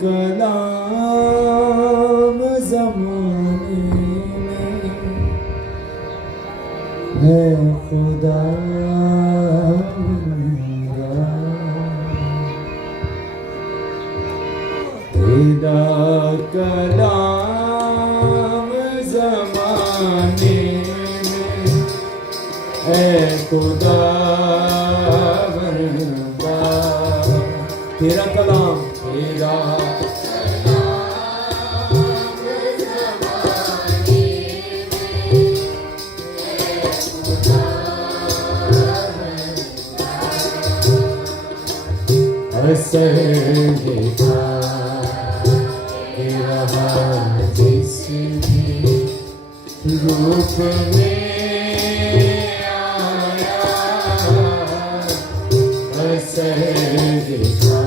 کلام زمانے میں ہے خدا میرا، تیرا کلام زمانے میں ہے خدا بندہ، تیرا کلام، تیرا اثر دکھا کے رہا جس بھی روپ میں آیا، اثر دکھا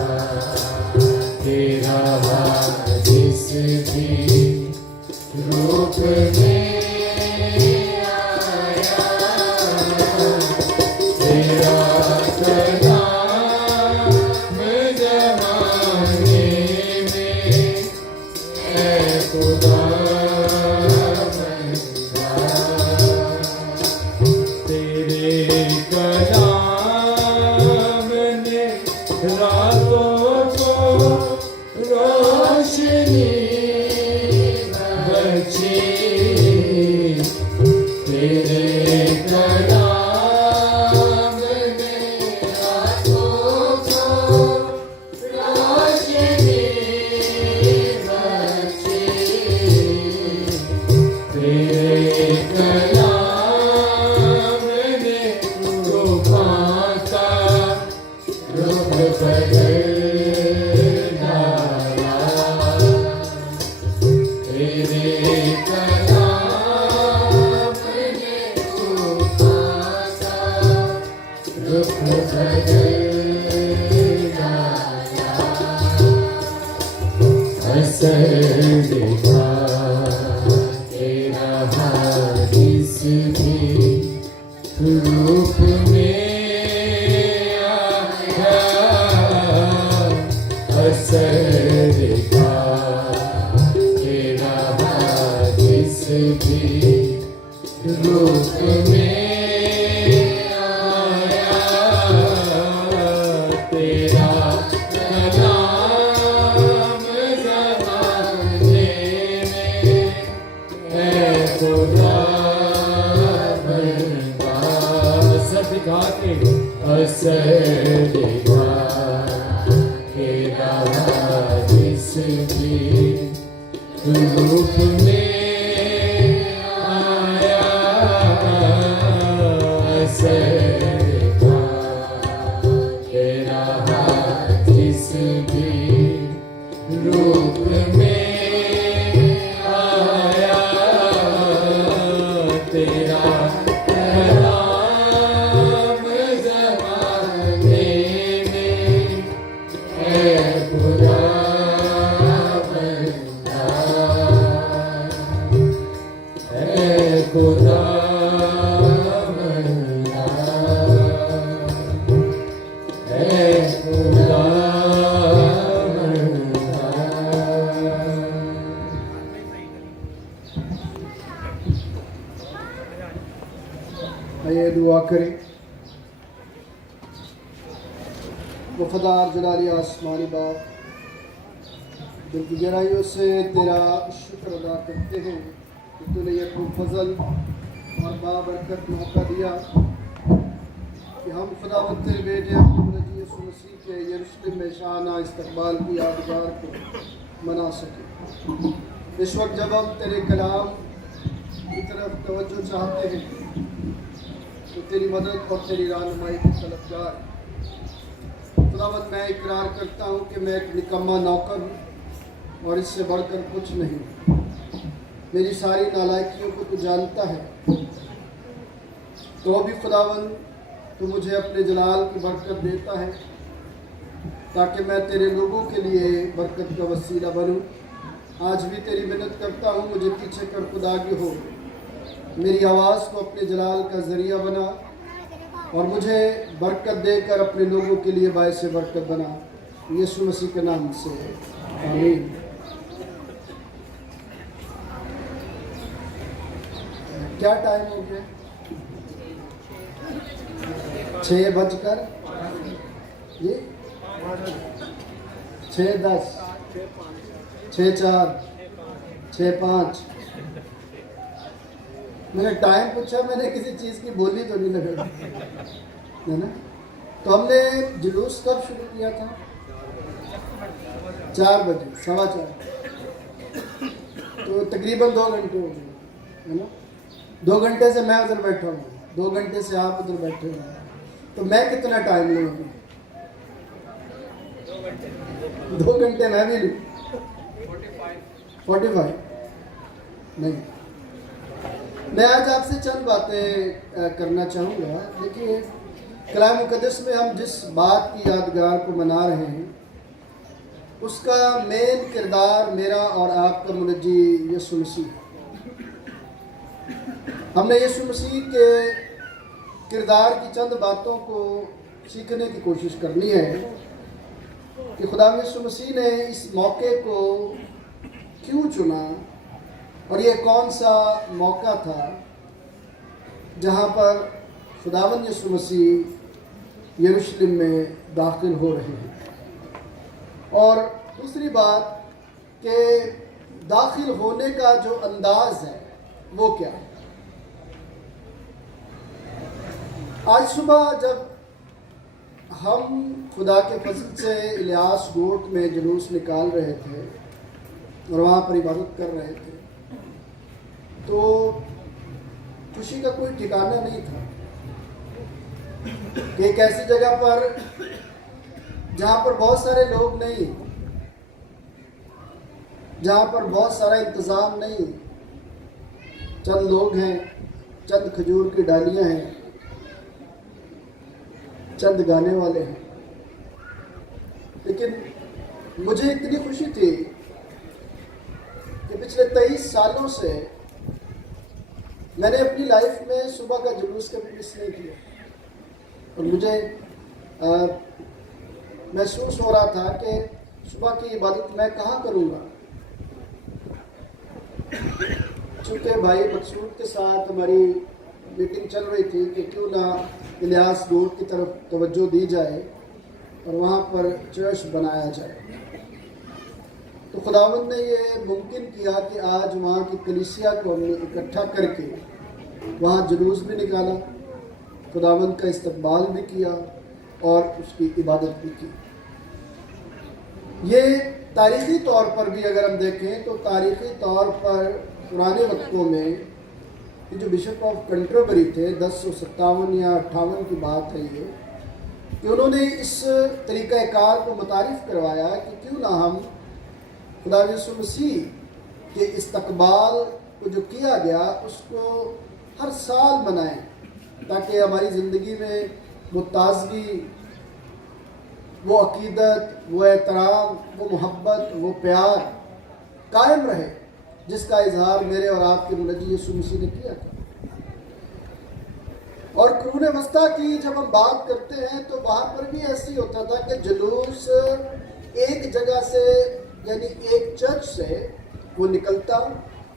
کے رہا جس بھی روپ میں آیا، تیرا روپ میں آیا، اثر دکھا کے رہا جس بھی روپ میں آیا، تیرا کلام زمانے میں ہے خدا اثر دکھا کے رہا جس بھی روپ میں آیا، اثر دکھا کے رہا جس بھی روپ میں آیا، تیرا آئیے دعا کریں۔ وفادار جلالی آسمانی باپ، دل کی گہرائیوں سے تیرا شکر ادا کرتے ہیں کہ تو نے یہ فضل اور بابرکت موقع دیا کہ ہم خداوند تیرے بیٹے محمد یسوع مسیح کے یروشلم میں شانہ استقبال کی یادگار کو منا سکیں۔ اس وقت جب ہم تیرے کلام کی طرف توجہ چاہتے ہیں تو تیری مدد اور تیری رہنمائی کے طلبگار، خداوند میں اقرار کرتا ہوں کہ میں ایک نکما نوکر ہوں اور اس سے بڑھ کر کچھ نہیں۔ میری ساری نالائکیوں کو تو جانتا ہے، تو بھی خداوند تو مجھے اپنے جلال کی برکت دیتا ہے تاکہ میں تیرے لوگوں کے لیے برکت کا وسیلہ بنوں۔ آج بھی تیری منت کرتا ہوں، مجھے پیچھے کر خداگی ہو، میری آواز کو اپنے جلال کا ذریعہ بنا اور مجھے برکت دے کر اپنے لوگوں کے لیے باعث برکت بنا، یسوع مسیح کے نام سے آمین۔ کیا ٹائم ہو گیا؟ 6:00 جی 6:10 6:04 6:05 میں نے ٹائم پوچھا، میں نے کسی چیز کی بولی تو نہیں لگائی ہے نا۔ تو ہم نے جلوس کب شروع کیا تھا؟ 4 بجے 4:15 تو تقریباً 2 گھنٹے ہو گئے ہے نا۔ 2 گھنٹے سے میں ادھر بیٹھا ہوں، 2 گھنٹے سے آپ ادھر بیٹھے ہیں، تو میں کتنا ٹائم لوں گا؟ 2 گھنٹے میں بھی لوں 45 نہیں۔ میں آج آپ سے چند باتیں کرنا چاہوں گا۔ دیکھیے کلام مقدس میں ہم جس بات کی یادگار کو منا رہے ہیں اس کا مین کردار میرا اور آپ کا منجی یسوع مسیح ہے۔ ہم نے یسوع مسیح کے کردار کی چند باتوں کو سیکھنے کی کوشش کرنی ہے کہ خدا یسوع مسیح نے اس موقع کو کیوں چنا اور یہ کون سا موقع تھا جہاں پر خداوند یسوع مسیح یروشلم میں داخل ہو رہے ہیں۔ اور دوسری بات کہ داخل ہونے کا جو انداز ہے وہ کیا ہے۔ آج صبح جب ہم خدا کے فضل سے الیاس گوٹ میں جلوس نکال رہے تھے اور وہاں پر عبادت کر رہے تھے تو خوشی کا کوئی ٹھکانہ نہیں تھا کہ ایک ایسی جگہ پر جہاں پر بہت سارے لوگ نہیں، جہاں پر بہت سارا انتظام نہیں، چند لوگ ہیں، چند کھجور کی ڈالیاں ہیں، چند گانے والے ہیں، لیکن مجھے اتنی خوشی تھی کہ پچھلے 23 سالوں سے میں نے اپنی لائف میں صبح کا جلوس کبھی مس نہیں کیا، اور مجھے محسوس ہو رہا تھا کہ صبح کی عبادت میں کہاں کروں گا۔ چونکہ بھائی مقصود کے ساتھ ہماری میٹنگ چل رہی تھی کہ کیوں نہ الیاس گوٹ کی طرف توجہ دی جائے اور وہاں پر چرچ بنایا جائے، تو خداوند نے یہ ممکن کیا کہ آج وہاں کی کلیسیا کو ہم نے اکٹھا کر کے وہاں جلوس بھی نکالا، خداوند کا استقبال بھی کیا اور اس کی عبادت بھی کی۔ یہ تاریخی طور پر بھی اگر ہم دیکھیں تو تاریخی طور پر پرانے وقتوں میں یہ جو بشپ آف کنٹربری تھے 1057 یا 58 کی بات ہے یہ، کہ انہوں نے اس طریقہ کار کو متعارف کروایا کہ کیوں نہ ہم خدا یسوع مسیح کے استقبال کو جو کیا گیا اس کو ہر سال منائیں، تاکہ ہماری زندگی میں وہ تازگی، وہ عقیدت، وہ احترام، وہ محبت، وہ پیار قائم رہے جس کا اظہار میرے اور آپ کے منجی یسوع مسیح نے کیا تھا۔ اور قرون وسطیٰ کی جب ہم بات کرتے ہیں تو وہاں پر بھی ایسے ہوتا تھا کہ جلوس ایک جگہ سے یعنی ایک چرچ سے وہ نکلتا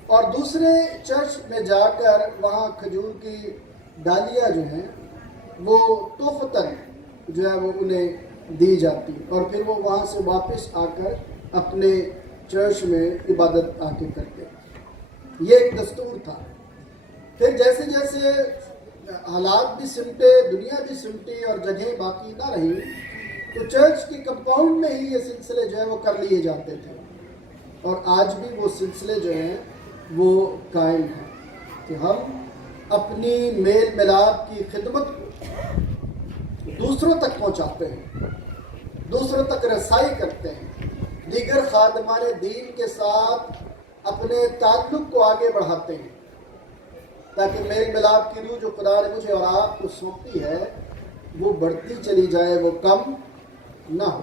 اور دوسرے چرچ میں جا کر وہاں کھجور کی ڈالیاں جو ہیں وہ تحفتاً جو ہے وہ انہیں دی جاتی، اور پھر وہ وہاں سے واپس آ کر اپنے چرچ میں عبادت آ کے کرتے۔ یہ ایک دستور تھا۔ پھر جیسے جیسے حالات بھی سمٹے، دنیا بھی سمٹی اور جگہیں باقی نہ رہی، تو چرچ کی کمپاؤنڈ میں ہی یہ سلسلے جو ہے وہ کر لیے جاتے تھے، اور آج بھی وہ سلسلے جو ہیں وہ قائم ہیں کہ ہم اپنی میل ملاپ کی خدمت کو دوسروں تک پہنچاتے ہیں، دوسروں تک رسائی کرتے ہیں، دیگر خادمان دین کے ساتھ اپنے تعلق کو آگے بڑھاتے ہیں، تاکہ میل ملاپ کی روح جو خدا نے مجھے اور آپ کو سونپی ہے وہ بڑھتی چلی جائے، وہ کم نہ ہو۔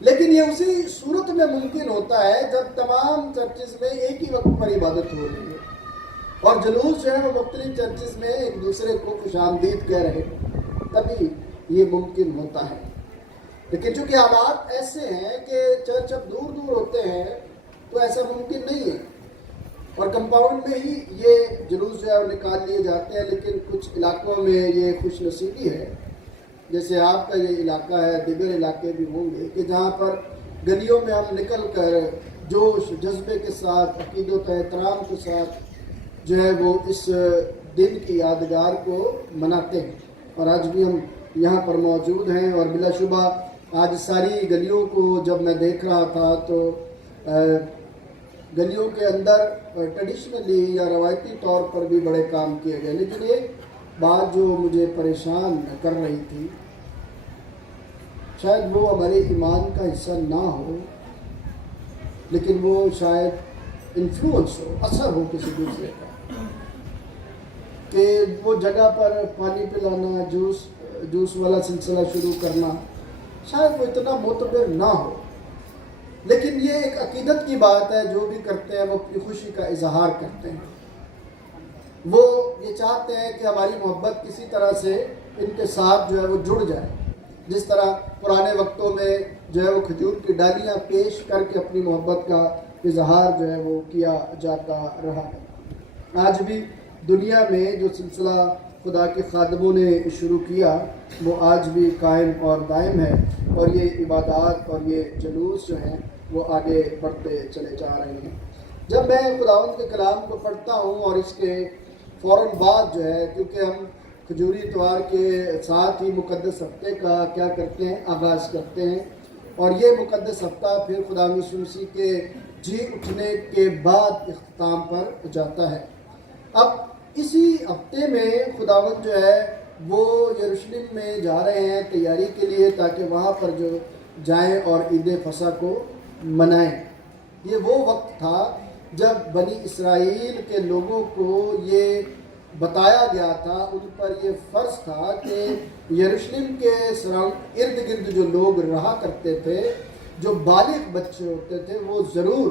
لیکن یہ اسی صورت میں ممکن ہوتا ہے جب تمام چرچز میں ایک ہی وقت پر عبادت ہو رہی ہے اور جلوس جو ہے وہ مختلف چرچز میں ایک دوسرے کو خوش آمدید کہہ رہے، تبھی یہ ممکن ہوتا ہے۔ لیکن چونکہ حالات ایسے ہیں کہ چرچ اب دور دور ہوتے ہیں تو ایسا ممکن نہیں ہے، اور کمپاؤنڈ میں ہی یہ جلوس جو ہے وہ نکال لیے جاتے ہیں. لیکن کچھ علاقوں میں یہ خوش نصیبی ہے، جیسے آپ کا یہ علاقہ ہے، دیگر علاقے بھی ہوں گے کہ جہاں پر گلیوں میں ہم نکل کر جوش جذبے کے ساتھ، عقیدت و احترام کے ساتھ جو ہے وہ اس دن کی یادگار کو مناتے ہیں. اور آج بھی ہم یہاں پر موجود ہیں، اور بلا شبہ آج ساری گلیوں کو جب میں دیکھ رہا تھا تو گلیوں کے اندر ٹریڈیشنلی یا روایتی طور پر بھی بڑے کام کیے گئے. لیکن ایک بات جو مجھے پریشان کر رہی تھی، شاید وہ ہمارے ایمان کا حصہ نہ ہو، لیکن وہ شاید انفلوئنس ہو، اثر ہو کسی دوسرے کا، کہ وہ جگہ پر پانی پلانا، جوس والا سلسلہ شروع کرنا، شاید وہ اتنا معتبر نہ ہو. لیکن یہ ایک عقیدت کی بات ہے، جو بھی کرتے ہیں وہ اپنی خوشی کا اظہار کرتے ہیں. وہ یہ چاہتے ہیں کہ ہماری محبت کسی طرح سے ان کے ساتھ جو ہے وہ جڑ جائے، جس طرح پرانے وقتوں میں جو ہے وہ کھجور کی ڈالیاں پیش کر کے اپنی محبت کا اظہار جو ہے وہ کیا جاتا رہا ہے. آج بھی دنیا میں جو سلسلہ خدا کے خادموں نے شروع کیا وہ آج بھی قائم اور دائم ہے، اور یہ عبادات اور یہ جلوس جو ہیں وہ آگے بڑھتے چلے جا رہے ہیں. جب میں خداوند کے کلام کو پڑھتا ہوں اور اس کے فوراً بعد جو ہے، کیونکہ ہم کھجوری اتوار کے ساتھ ہی مقدس ہفتے کا کیا کرتے ہیں، آغاز کرتے ہیں، اور یہ مقدس ہفتہ پھر خدا یسوع مسیح کے جی اٹھنے کے بعد اختتام پر جاتا ہے. اب اسی ہفتے میں خداوند جو ہے وہ یروشلم میں جا رہے ہیں تیاری کے لیے، تاکہ وہاں پر جو جائیں اور عید فصح کو منائیں. یہ وہ وقت تھا جب بنی اسرائیل کے لوگوں کو یہ بتایا گیا تھا، ان پر یہ فرض تھا کہ یروشلم کے ارد گرد جو لوگ رہا کرتے تھے، جو بالغ بچے ہوتے تھے، وہ ضرور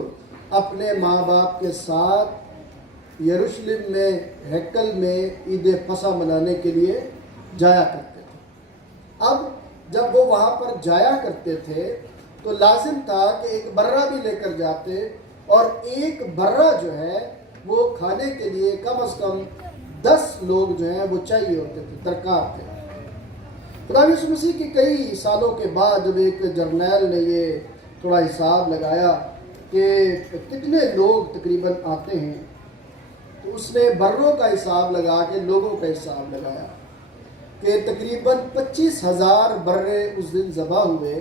اپنے ماں باپ کے ساتھ یروشلم میں ہیکل میں عید فصح منانے کے لیے جایا کرتے تھے. اب جب وہ وہاں پر جایا کرتے تھے تو لازم تھا کہ ایک برہ بھی لے کر جاتے، اور ایک برہ جو ہے وہ کھانے کے لیے کم از کم 10 لوگ جو ہیں وہ چاہیے ہوتے تھے، درکار تھے. خدا یسوع مسیح کے کئی سالوں کے بعد جب ایک جرنیل نے یہ تھوڑا حساب لگایا کہ کتنے لوگ تقریباً آتے ہیں، تو اس نے بروں کا حساب لگا کے لوگوں کا حساب لگایا کہ تقریباً 25,000 برے اس دن ذبح ہوئے،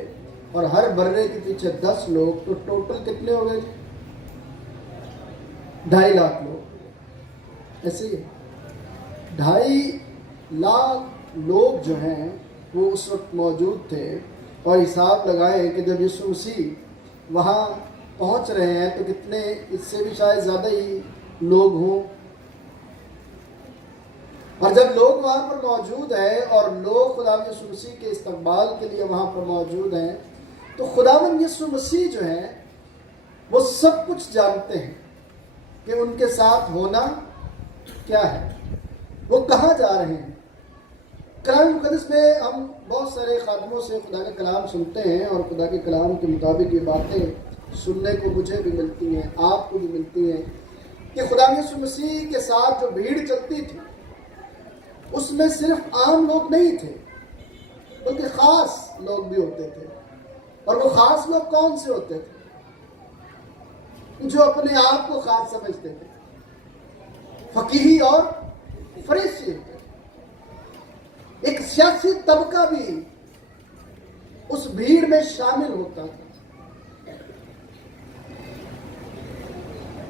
اور ہر برے کے پیچھے 10 لوگ، تو ٹوٹل کتنے ہو گئے؟ 2.5 لاکھ لوگ. ایسے ہی 2.5 لاکھ لوگ جو ہیں وہ اس وقت موجود تھے. اور حساب لگائیں کہ جب یسوع مسیح وہاں پہنچ رہے ہیں تو کتنے، اس سے بھی شاید زیادہ ہی لوگ ہوں. اور جب لوگ وہاں پر موجود ہیں اور لوگ خداوند یسوع مسیح کے استقبال کے لیے وہاں پر موجود ہیں، تو خداوند یسوع مسیح جو ہیں وہ سب کچھ جانتے ہیں کہ ان کے ساتھ ہونا کیا ہے، وہ کہاں جا رہے ہیں. کلام مقدس میں ہم بہت سارے خادموں سے خدا کا کلام سنتے ہیں، اور خدا کے کلام کے مطابق یہ باتیں سننے کو مجھے بھی ملتی ہیں، آپ کو بھی ملتی ہیں، کہ خدا یسوع مسیح کے ساتھ جو بھیڑ چلتی تھی اس میں صرف عام لوگ نہیں تھے، بلکہ خاص لوگ بھی ہوتے تھے. اور وہ خاص لوگ کون سے ہوتے تھے؟ جو اپنے آپ کو خاص سمجھتے تھے، فقیہی اور فریسی ہوتے تھے. ایک سیاسی طبقہ بھی اس بھیڑ میں شامل ہوتا تھا.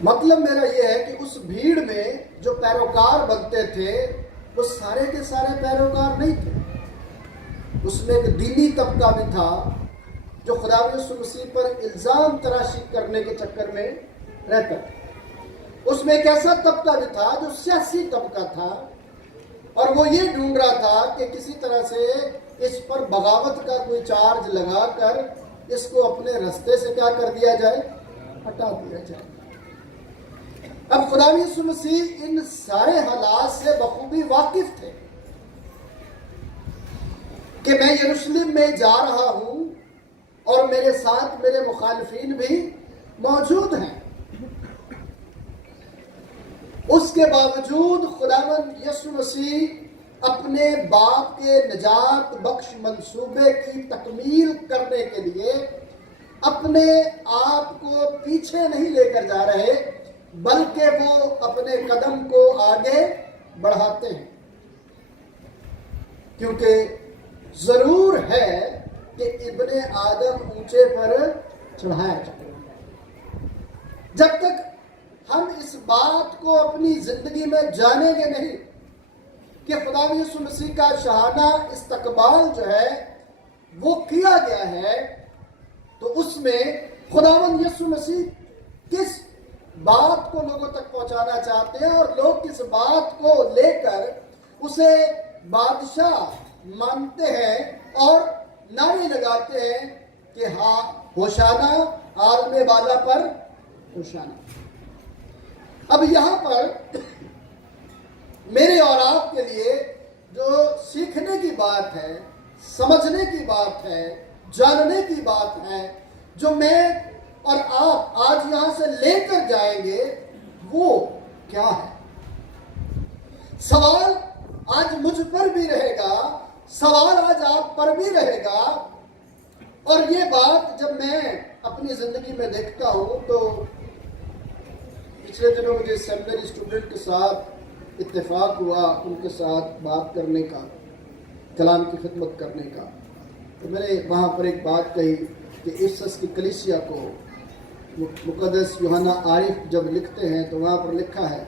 مطلب میرا یہ ہے کہ اس بھیڑ میں جو پیروکار بنتے تھے وہ سارے کے سارے پیروکار نہیں تھے. اس میں ایک دینی طبقہ بھی تھا جو خدا یسوع مسیح پر الزام تراشی کرنے کے چکر میں رہتا تھا. اس میں ایک ایسا طبقہ بھی تھا جو سیاسی طبقہ تھا، اور وہ یہ ڈھونڈ رہا تھا کہ کسی طرح سے اس پر بغاوت کا کوئی چارج لگا کر اس کو اپنے رستے سے کیا کر دیا جائے، ہٹا دیا جائے. اب خدا یسوع مسیح ان سارے حالات سے بخوبی واقف تھے کہ میں یروشلم میں جا رہا ہوں اور میرے ساتھ میرے مخالفین بھی موجود ہیں، اس کے باوجود خداوند یسوع مسیح اپنے باپ کے نجات بخش منصوبے کی تکمیل کرنے کے لیے اپنے آپ کو پیچھے نہیں لے کر جا رہے، بلکہ وہ اپنے قدم کو آگے بڑھاتے ہیں، کیونکہ ضرور ہے کہ ابن آدم اونچے پر چڑھایا جائے۔ جب تک ہم اس بات کو اپنی زندگی میں جانیں گے نہیں کہ خدا یسوع مسیح کا شاہانہ استقبال جو ہے وہ کیا گیا ہے، تو اس میں خداوند یسوع مسیح کس بات کو لوگوں تک پہنچانا چاہتے ہیں اور لوگ کس بات کو لے کر اسے بادشاہ مانتے ہیں اور نعرے لگاتے ہیں کہ ہاں ہوشانہ عالم بالا پر ہوشانہ۔ اب یہاں پر میرے اور آپ کے لیے جو سیکھنے کی بات ہے، سمجھنے کی بات ہے، جاننے کی بات ہے، جو میں اور آپ آج یہاں سے لے کر جائیں گے، وہ کیا ہے؟ سوال آج مجھ پر بھی رہے گا، سوال آج آپ پر بھی رہے گا، اور یہ بات جب میں اپنی زندگی میں دیکھتا ہوں تو پچھلے دنوں مجھے سیمنری اسٹوڈنٹ کے ساتھ اتفاق ہوا ان کے ساتھ بات کرنے کا، کلام کی خدمت کرنے کا، تو میں نے وہاں پر ایک بات کہی کہ افسس کی کلیسیا کو مقدس یوحنا عارف جب لکھتے ہیں تو وہاں پر لکھا ہے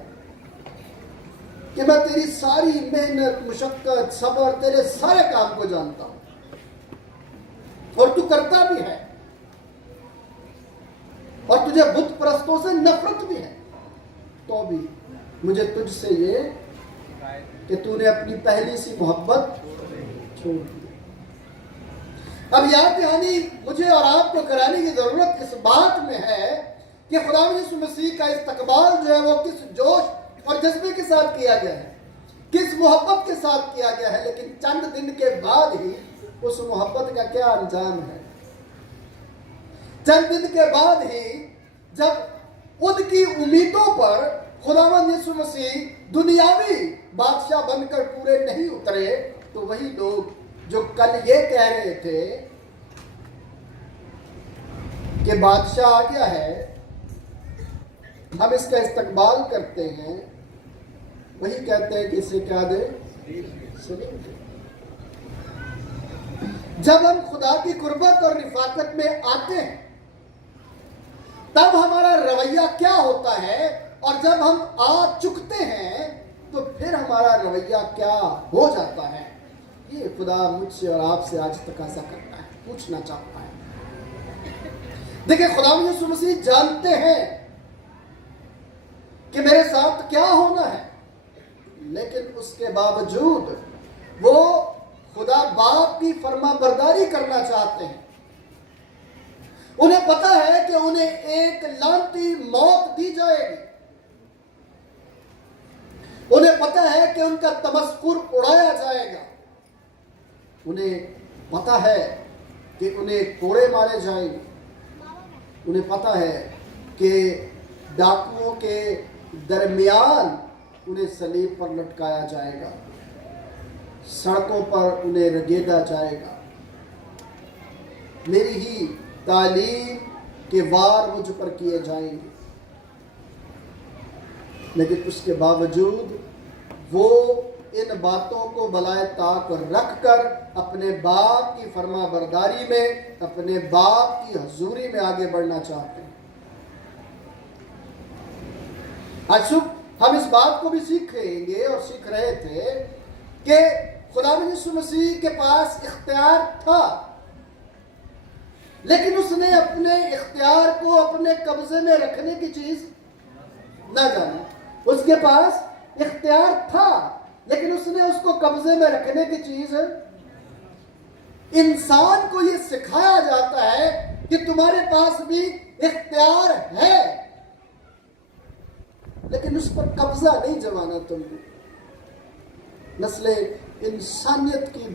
کہ میں تیری ساری محنت، مشقت، صبر، تیرے سارے کام کو جانتا ہوں اور تو کرتا بھی ہے، اور تجھے بت پرستوں سے نفرت بھی ہے، تو بھی مجھے تجھ سے یہ کہ تو نے اپنی پہلی سی محبت چھوڑ دی۔ اب یاد دہانی مجھے اور آپ کو کرانے کی ضرورت اس بات میں ہے کہ خدا یسوع مسیح کا استقبال جو ہے وہ کس جوش اور جذبے کے ساتھ کیا گیا ہے، کس محبت کے ساتھ کیا گیا ہے، لیکن چند دن کے بعد ہی اس محبت کا کیا انجام ہے؟ چند دن کے بعد ہی جب ان کی امیدوں پر خداوند یسوع مسیح دنیاوی بادشاہ بن کر پورے نہیں اترے، تو وہی لوگ جو کل یہ کہہ رہے تھے کہ بادشاہ آ گیا ہے، ہم اس کا استقبال کرتے ہیں، وہی کہتے ہیں کہ اسے کیا دے؟ سلیم دے۔ جب ہم خدا کی قربت اور رفاقت میں آتے ہیں تب ہمارا رویہ کیا ہوتا ہے، اور جب ہم آ چکتے ہیں تو پھر ہمارا رویہ کیا ہو جاتا ہے؟ یہ خدا مجھ سے اور آپ سے آج تقاضا کرتا ہے، پوچھنا چاہتا ہے۔ دیکھیں خدا یسوع مسیح جانتے ہیں کہ میرے ساتھ کیا ہونا ہے، لیکن اس کے باوجود وہ خدا باپ کی فرما برداری کرنا چاہتے ہیں۔ انہیں پتا ہے کہ انہیں ایک لعنتی موت دی جائے گی، انہیں پتا ہے کہ ان کا تمسخر اڑایا جائے گا، انہیں پتا ہے کہ انہیں کوڑے مارے جائیں گے، انہیں پتا ہے کہ ڈاکوؤں کے درمیان انہیں صلیب پر لٹکایا جائے گا، سڑکوں پر انہیں رگیدا جائے گا، میری ہی تعلیم کے وار مجھ پر کیے جائیں گے، لیکن اس کے باوجود وہ ان باتوں کو بالائے طاق رکھ کر اپنے باپ کی فرما برداری میں، اپنے باپ کی حضوری میں آگے بڑھنا چاہتے ہیں۔ آج صبح ہم اس بات کو بھی سیکھیں گے اور سیکھ رہے تھے کہ خدا یسوع مسیح کے پاس اختیار تھا، لیکن اس نے اپنے اختیار کو اپنے قبضے میں رکھنے کی چیز نہ جانی۔ اس کے پاس اختیار تھا لیکن اس نے اس کو قبضے میں رکھنے کی چیز انسان کو یہ سکھایا جاتا ہے کہ تمہارے پاس بھی اختیار ہے، لیکن اس پر قبضہ نہیں جمانا تم نے، نسل انسانیت کی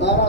12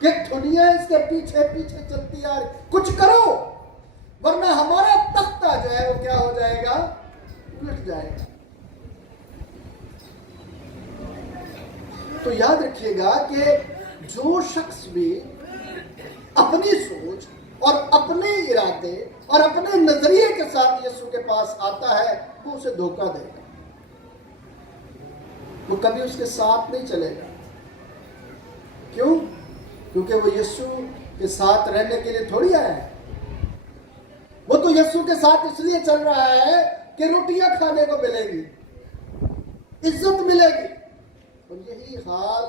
کہ دنیا اس کے پیچھے پیچھے چلتی آ رہی, کچھ کرو ورنہ ہمارا تختہ جو ہے وہ کیا ہو جائے گا, الٹ جائے گا. تو یاد رکھیے گا کہ جو شخص بھی اپنی سوچ اور اپنے ارادے اور اپنے نظریے کے ساتھ یسوع کے پاس آتا ہے وہ اسے دھوکہ دے گا, وہ کبھی اس کے ساتھ نہیں چلے گا. کیوں؟ کیونکہ وہ یسوع کے ساتھ رہنے کے لیے تھوڑی آیا ہے. وہ تو یسوع کے ساتھ اس لیے چل رہا ہے کہ روٹیاں کھانے کو ملے گی, عزت ملے گی. اور یہی حال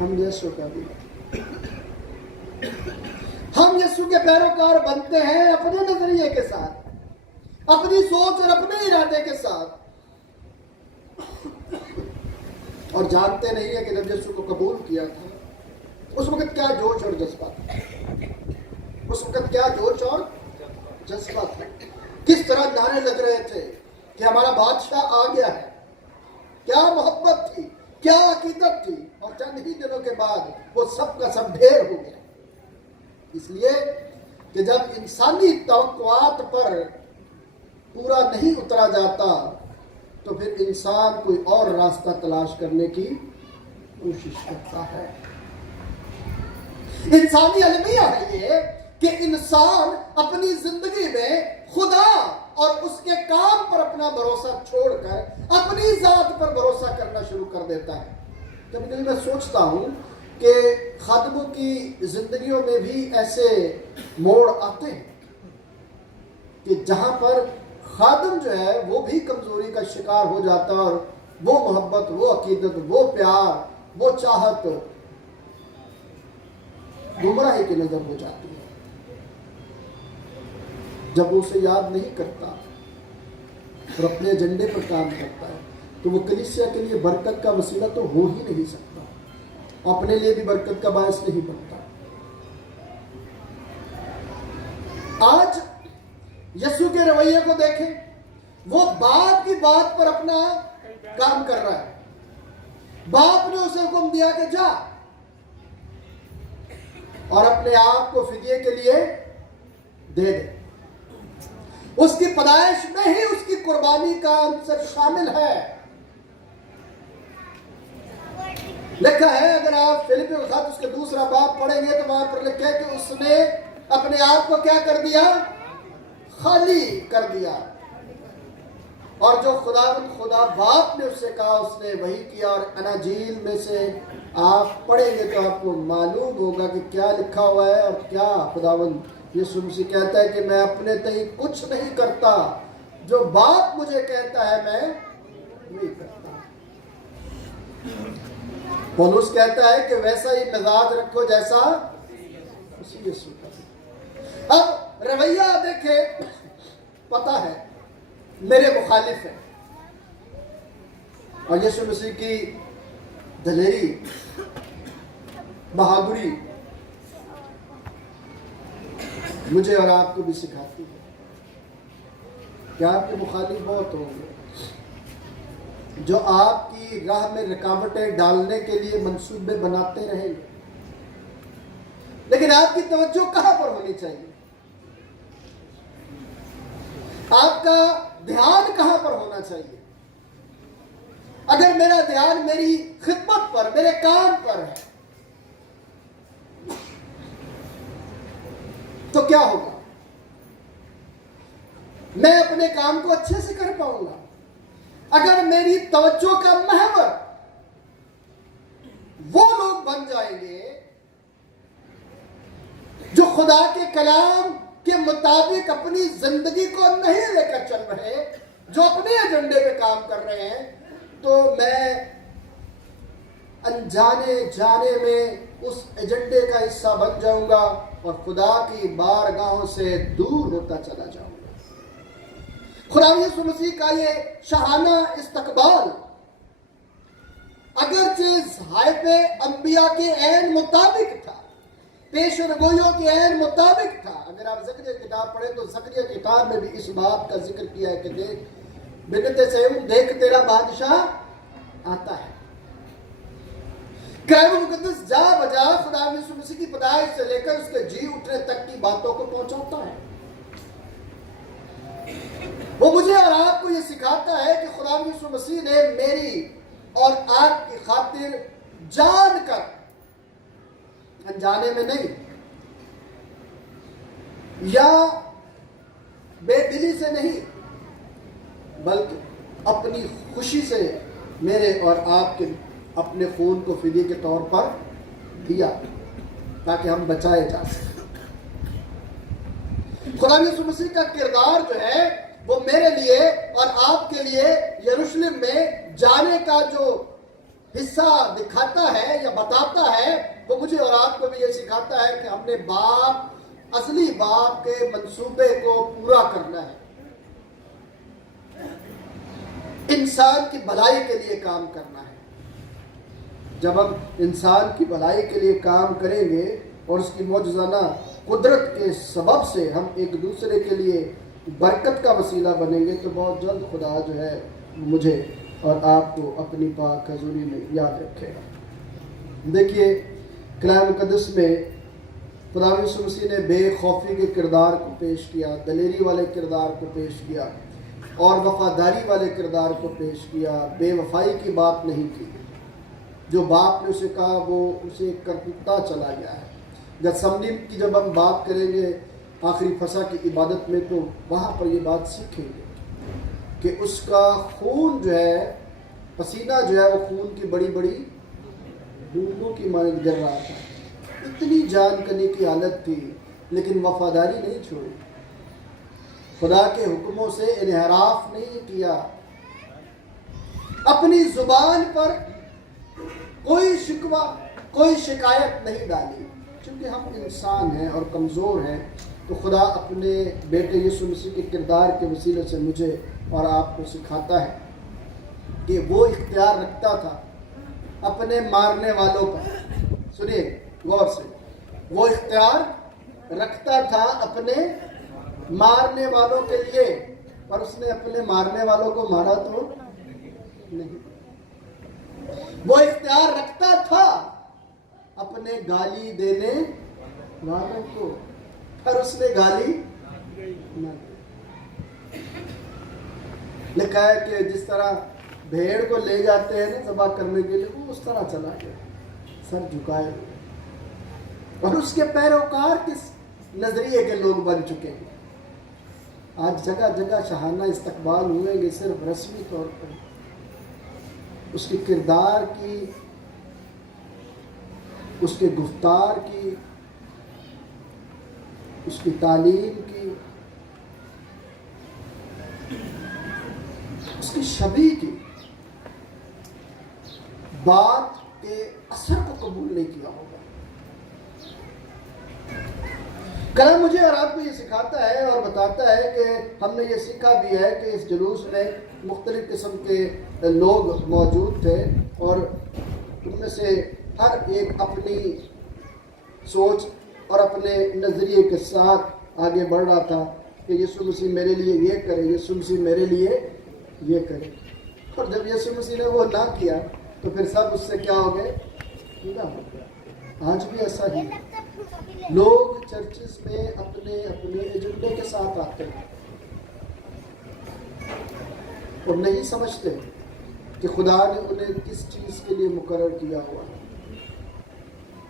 ہم یسوع کا بھی ہے. ہم یسوع کے پیروکار بنتے ہیں اپنے نظریے کے ساتھ, اپنی سوچ اور اپنے ارادے کے ساتھ, اور جانتے نہیں ہیں کہ جب یسوع کو قبول کیا تھا اس وقت کیا جوش اور جذبہ تھا, اس وقت کیا جوش اور جذبہ تھا, کس طرح نعرے لگ رہے تھے کہ ہمارا بادشاہ آ گیا ہے. کیا محبت تھی, کیا عقیدت تھی, اور چند ہی دنوں کے بعد وہ سب کا سب ڈھیر ہو گیا. اس لیے کہ جب انسانی توقعات پر پورا نہیں اترا جاتا تو پھر انسان کوئی اور راستہ تلاش کرنے کی کوشش کرتا ہے. انسانی المیہ ہے یہ کہ انسان اپنی زندگی میں خدا اور اس کے کام پر اپنا بھروسہ چھوڑ کر اپنی ذات پر بھروسہ کرنا شروع کر دیتا ہے. کبھی کبھی میں سوچتا ہوں کہ خادموں کی زندگیوں میں بھی ایسے موڑ آتے ہیں کہ جہاں پر خادم جو ہے وہ بھی کمزوری کا شکار ہو جاتا ہے اور وہ محبت, وہ عقیدت, وہ پیار, وہ چاہت گمراہی کی نظر ہو جاتی ہے جب وہ اسے یاد نہیں کرتا اور اپنے ایجنڈے پر کام کرتا ہے. تو وہ کلیسیا کے لیے برکت کا وسیلہ تو ہو ہی نہیں سکتا, اپنے لیے بھی برکت کا باعث نہیں بنتا. آج یسوع کے رویے کو دیکھیں, وہ باپ کی بات پر اپنا کام کر رہا ہے. باپ نے اسے حکم دیا کہ جا اور اپنے آپ کو فدیے کے لیے دے دے. اس کی پیدائش میں ہی اس کی قربانی کا عنصر شامل ہے. لکھا ہے, اگر آپ فلپیوں کے خط اس کے دوسرا باب پڑھیں گے تو وہاں پر لکھا ہے کہ اس نے اپنے آپ کو کیا کر دیا, خالی کر دیا. اور جو خدا باپ نے اس سے کہا اس نے وہی کیا. اور اناجیل میں سے آپ پڑھیں گے تو آپ کو معلوم ہوگا کہ کیا لکھا ہوا ہے اور کیا خداوند یسوع مسیح کہتا ہے کہ میں اپنے تئیں کچھ نہیں کرتا, جو باپ مجھے کہتا ہے میں نہیں کرتا. پولس کہتا ہے کہ ویسا ہی مزاج رکھو جیسا اسی یسوع کا. اب رویہ دیکھیں, پتہ ہے میرے مخالف ہے, اور یسوع مسیح کی دلیری, بہادری مجھے اور آپ کو بھی سکھاتی ہے کہ آپ کے مخالف بہت ہوں گے جو آپ کی راہ میں رکاوٹیں ڈالنے کے لیے منصوبے بناتے رہیں گے, لیکن آپ کی توجہ کہاں پر ہونی چاہیے, آپ کا دھیان کہاں پر ہونا چاہیے. اگر میرا دھیان میری خدمت پر, میرے کام پر ہے تو کیا ہوگا, میں اپنے کام کو اچھے سے کر پاؤں گا. اگر میری توجہ کا محور وہ لوگ بن جائیں گے جو خدا کے کلام کے مطابق اپنی زندگی کو نہیں لے کر چل رہے, جو اپنے ایجنڈے پہ کام کر رہے ہیں, تو میں انجانے جانے میں اس ایجنڈے کا حصہ بن جاؤں گا اور خدا کی بارگاہوں سے دور ہوتا چلا جاؤں گا. خدا یسوع مسیح کا یہ شاہانہ استقبال اگرچہ صحائف انبیاء کے عین مطابق تھا, پیشن گوئیوں کے عین مطابق تھا. اگر آپ زکریا کی کتاب پڑھیں تو زکریا کی کتاب میں بھی اس بات کا ذکر کیا ہے کہ دیکھ بنت صہیون, دیکھ تیرا بادشاہ آتا ہے. کلام مقدس جا بجا خدا یسوع مسیح کی پیدائش سے لے کر اس کے جی اٹھنے تک کی باتوں کو پہنچاتا ہے۔ وہ مجھے اور آپ کو یہ سکھاتا ہے کہ خدا یسوع مسیح نے میری اور آپ کی خاطر جان کر، انجانے میں نہیں یا بے دلی سے نہیں، بلکہ اپنی خوشی سے میرے اور آپ کے اپنے خون کو فدیے کے طور پر دیا تاکہ ہم بچائے جا سکیں۔ خدا یسوع مسیح کا کردار جو ہے وہ میرے لیے اور آپ کے لیے یروشلم میں جانے کا جو حصہ دکھاتا ہے یا بتاتا ہے، وہ مجھے اور آپ کو بھی یہ سکھاتا ہے کہ ہم نے باپ، اصلی باپ کے منصوبے کو پورا کرنا ہے، انسان کی بھلائی کے لیے کام کرنا ہے۔ جب ہم انسان کی بھلائی کے لیے کام کریں گے اور اس کی معجزانہ قدرت کے سبب سے ہم ایک دوسرے کے لیے برکت کا وسیلہ بنیں گے، تو بہت جلد خدا جو ہے مجھے اور آپ کو اپنی پاک حضوری میں یاد رکھے گا۔ دیکھیے کلام مقدس میں خدا یسوع مسیح نے بے خوفی کے کردار کو پیش کیا، دلیری والے کردار کو پیش کیا اور وفاداری والے کردار کو پیش کیا، بے وفائی کی بات نہیں کی۔ جو باپ نے اسے کہا وہ اسے کرتا چلا گیا ہے۔ گتسمنی کی جب ہم بات کریں گے آخری فسح کی عبادت میں، تو وہاں پر یہ بات سیکھیں گے کہ اس کا خون جو ہے، پسینہ جو ہے، وہ خون کی بڑی بڑی بوندوں کی مانند گر رہا تھا۔ اتنی جان کنی کی حالت تھی، لیکن وفاداری نہیں چھوڑی، خدا کے حکموں سے انحراف نہیں کیا، اپنی زبان پر کوئی شکوہ، کوئی شکایت نہیں ڈالی۔ چونکہ ہم انسان ہیں اور کمزور ہیں، تو خدا اپنے بیٹے یسوع مسیح کے کردار کے وسیلے سے مجھے اور آپ کو سکھاتا ہے کہ وہ اختیار رکھتا تھا اپنے مارنے والوں پر۔ سنیے غور سے، وہ اختیار رکھتا تھا اپنے مارنے والوں کے لیے، پر اس نے اپنے مارنے والوں کو مارا تو نہیں۔ وہ اختیار رکھتا تھا اپنے گالی دینے والوں کو، پر اس نے گالی نہ دی۔ لکھا ہے کہ جس طرح بھیڑ کو لے جاتے ہیں نا ذبح کرنے کے لیے، وہ اس طرح چلا گیا سر جھکائے ہوئے، اور اس کے پیروکار کس نظریے کے لوگ بن چکے ہیں۔ آج جگہ جگہ شاہانہ استقبال ہوئے گے صرف رسمی طور پر، اس کے کردار کی، اس کے گفتار کی، اس کی تعلیم کی، اس کی شبیہ کی بات کے اثر کو قبول نہیں کیا ہوگا۔ کلام مجھے اور آپ کو یہ سکھاتا ہے اور بتاتا ہے کہ ہم نے یہ سیکھا بھی ہے کہ اس جلوس میں مختلف قسم کے لوگ موجود تھے، اور ان میں سے ہر ایک اپنی سوچ اور اپنے نظریے کے ساتھ آگے بڑھ رہا تھا کہ یسوع مسیح میرے لیے یہ کرے، یسوع مسیح میرے لیے یہ کرے۔ اور جب یسوع مسیح نے وہ نہ کیا تو پھر سب اس سے کیا ہو گئے؟ جدا ہو گئے۔ آج بھی ایسا ہی ہے، لوگ چرچز میں اپنے اپنے ایجنڈے کے ساتھ آتے ہیں اور نہیں سمجھتے کہ خدا نے انہیں کس چیز کے لیے مقرر کیا ہوا ہے،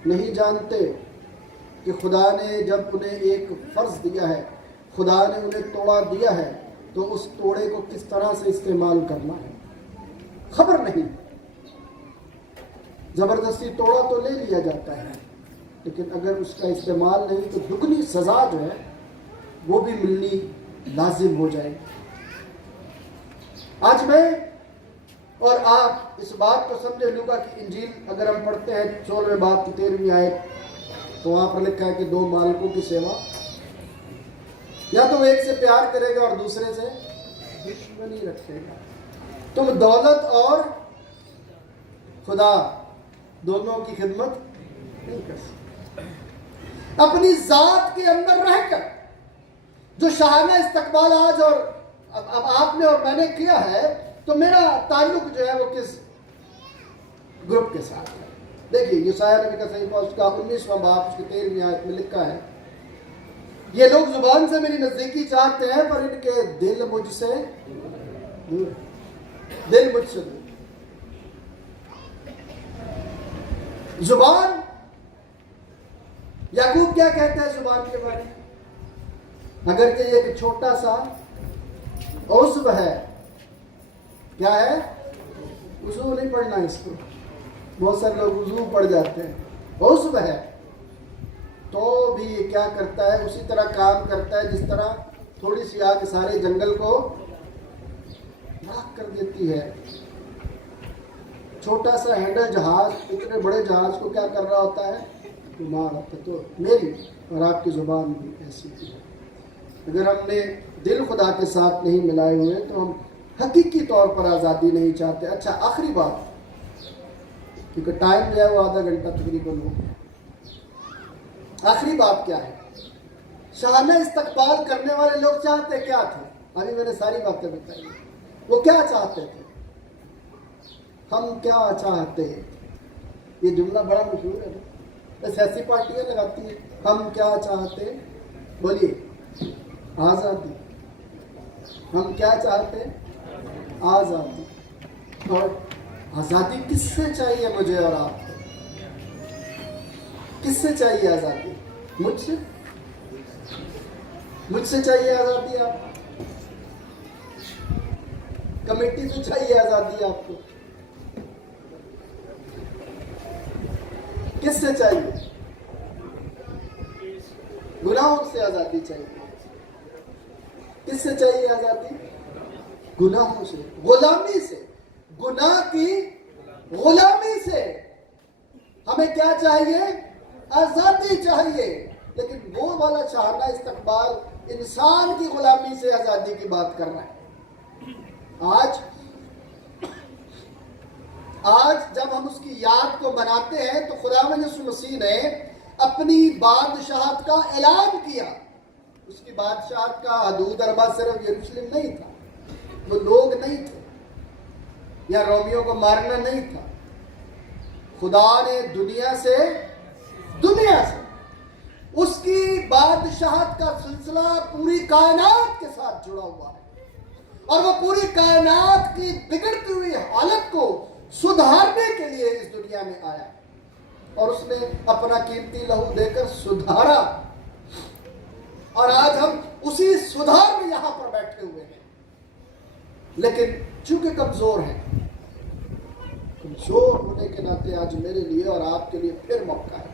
نہیں جانتے کہ خدا نے جب انہیں ایک فرض دیا ہے، خدا نے انہیں توڑا دیا ہے، تو اس توڑے کو کس طرح سے استعمال کرنا ہے خبر نہیں۔ زبردستی توڑا تو لے لیا جاتا ہے، لیکن اگر اس کا استعمال نہیں تو دگنی سزا جو ہے وہ بھی ملنی لازم ہو جائے۔ آج میں اور آپ اس بات کو سمجھے، لوکا کی انجیل اگر ہم پڑھتے ہیں 16ویں باب کی 13ویں آیت، تو وہاں پر لکھا ہے کہ دو مالکوں کی سیوا، یا تو ایک سے پیار کرے گا اور دوسرے سے دشمنی رکھے گا۔ تم دولت اور خدا دونوں کی خدمت نہیں کر سکتے۔ اپنی ذات کے اندر رہ کر جو شاہانہ استقبال آج اور اب آپ نے اور میں نے کیا ہے، تو میرا تعلق جو ہے وہ کس گروپ کے ساتھ ہے؟ دیکھیے یسایہ نبی کا صحیفہ اس کا 19واں باب اس کی 13ویں آیت میں لکھا ہے، یہ لوگ زبان سے میری نزدیکی چاہتے ہیں پر ان کے دل مجھ سے دور، دل مجھ سے دور۔ زبان، یعقوب کیا کہتا ہے زبان کے بارے میں؟ اگرچہ یہ ایک چھوٹا سا عضو ہے، کیا ہے؟ وضو نہیں پڑھنا اس کو، بہت سارے لوگ وضو پڑھ جاتے ہیں، عضو ہے تو بھی یہ کیا کرتا ہے؟ اسی طرح کام کرتا ہے جس طرح تھوڑی سی آگ سارے جنگل کو راکھ کر دیتی ہے۔ چھوٹا سا ہینڈل جہاز اتنے بڑے جہاز کو کیا کر رہا ہوتا ہے؟ مار ہوتا ہے۔ تو میری اور آپ کی زبان بھی ایسی ہے، اگر ہم نے دل خدا کے ساتھ نہیں ملائے ہوئے تو ہم حقیقی طور پر آزادی نہیں چاہتے۔ اچھا آخری بات، کیونکہ ٹائم جو ہے وہ آدھا گھنٹہ تقریباً ہو گیا، آخری بات کیا ہے؟ شاہانہ استقبال کرنے والے لوگ چاہتے کیا تھے؟ ابھی میں نے ساری باتیں بتائی، وہ کیا چاہتے تھے؟ ہم کیا چاہتے ہیں؟ یہ جملہ بڑا مشہور ہے نا، سیاسی پارٹیاں لگاتی ہیں، ہم کیا چاہتے ہیں؟ بولیے، آزادی۔ ہم کیا چاہتے ہیں؟ آزادی۔ اور آزادی کس سے چاہیے مجھے اور آپ کو؟ کس سے چاہیے آزادی؟ مجھ سے؟ مجھ سے چاہیے آزادی آپ کو؟ کمیٹی سے چاہیے آزادی آپ کو؟ کس سے چاہیے؟ گناہوں سے آزادی چاہیے۔ کس سے چاہیے آزادی؟ گناہوں سے، غلامی سے، گناہ کی غلامی سے ہمیں کیا چاہیے؟ آزادی چاہیے۔ لیکن وہ والا شاہانہ استقبال انسان کی غلامی سے آزادی کی بات کر رہا ہے۔ آج جب ہم اس کی یاد کو مناتے ہیں تو خداوند یسوع مسیح نے اپنی بادشاہت کا اعلان کیا۔ اس کی بادشاہت کا حدود اربا صرف یروشلم نہیں تھا، وہ لوگ نہیں تھے، یا رومیوں کو مارنا نہیں تھا۔ خدا نے دنیا سے اس کی بادشاہت کا سلسلہ پوری کائنات کے ساتھ جڑا ہوا ہے، اور وہ پوری کائنات کی بگڑتی ہوئی حالت کو سدھارنے کے لیے اس دنیا میں آیا، اور اس نے اپنا قیمتی لہو دے کر سدھارا، اور آج ہم اسی سدھار میں یہاں پر بیٹھے ہوئے ہیں۔ لیکن چونکہ کمزور ہیں، کمزور ہونے کے ناطے آج میرے لیے اور آپ کے لیے پھر موقع ہے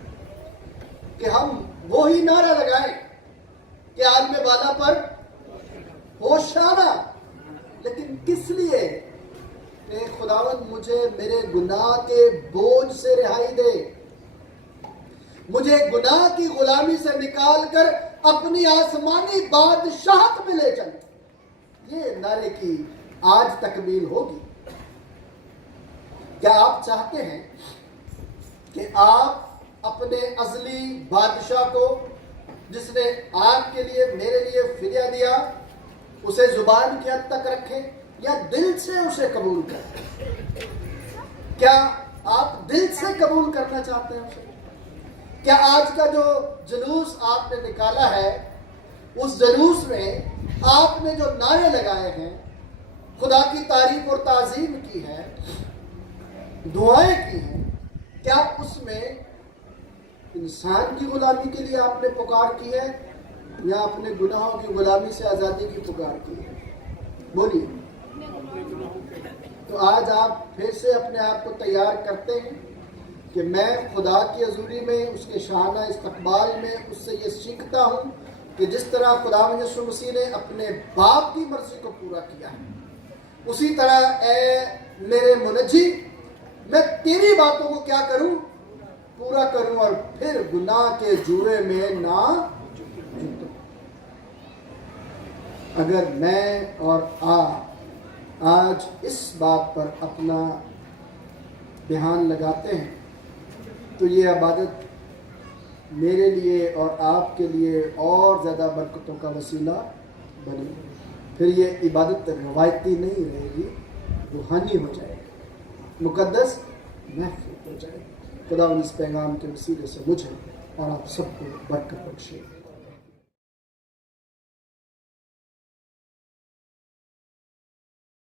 کہ ہم وہی نعرہ لگائیں کہ عالم بالا پر ہوشانہ۔ لیکن کس لیے؟ کہ خداوند مجھے میرے گناہ کے بوجھ سے رہائی دے، مجھے گناہ کی غلامی سے نکال کر اپنی آسمانی بادشاہت میں لے چلے۔ یہ نعرے کی آج تکمیل ہوگی۔ کیا آپ چاہتے ہیں کہ آپ اپنے ازلی بادشاہ کو، جس نے آپ کے لیے میرے لیے فدیہ دیا، اسے زبان کی حد تک رکھیں یا دل سے اسے قبول کریں؟ کیا آپ دل سے قبول کرنا چاہتے ہیں اسے؟ کیا آج کا جو جلوس آپ نے نکالا ہے، اس جلوس میں آپ نے جو نعرے لگائے ہیں، خدا کی تعریف اور تعظیم کی ہے، دعائیں کی ہیں، کیا اس میں انسان کی غلامی کے لیے آپ نے پکار کی ہے یا اپنے گناہوں کی غلامی سے آزادی کی پکار کی ہے؟ بولیے۔ تو آج آپ پھر سے اپنے آپ کو تیار کرتے ہیں کہ میں خدا کی حضوری میں، اس کے شاہانہ استقبال میں اس سے یہ سیکھتا ہوں کہ جس طرح خداوند یسوع مسیح نے اپنے باپ کی مرضی کو پورا کیا ہے، اسی طرح اے میرے منجی، میں تیری باتوں کو کیا کروں؟ پورا کروں، اور پھر گناہ کے جوئے میں نہ جتوں۔ اگر میں اور آپ آج اس بات پر اپنا دھیان لگاتے ہیں تو یہ عبادت میرے لیے اور آپ کے لیے اور زیادہ برکتوں کا وسیلہ بنے گی۔ پھر یہ عبادت روایتی نہیں رہے گی، روحانی ہو جائے گی، مقدس محفوظ ہو جائے. خدا اس پیغام کے وسیلے سے مجھے اور آپ سب کو برکت بخشے.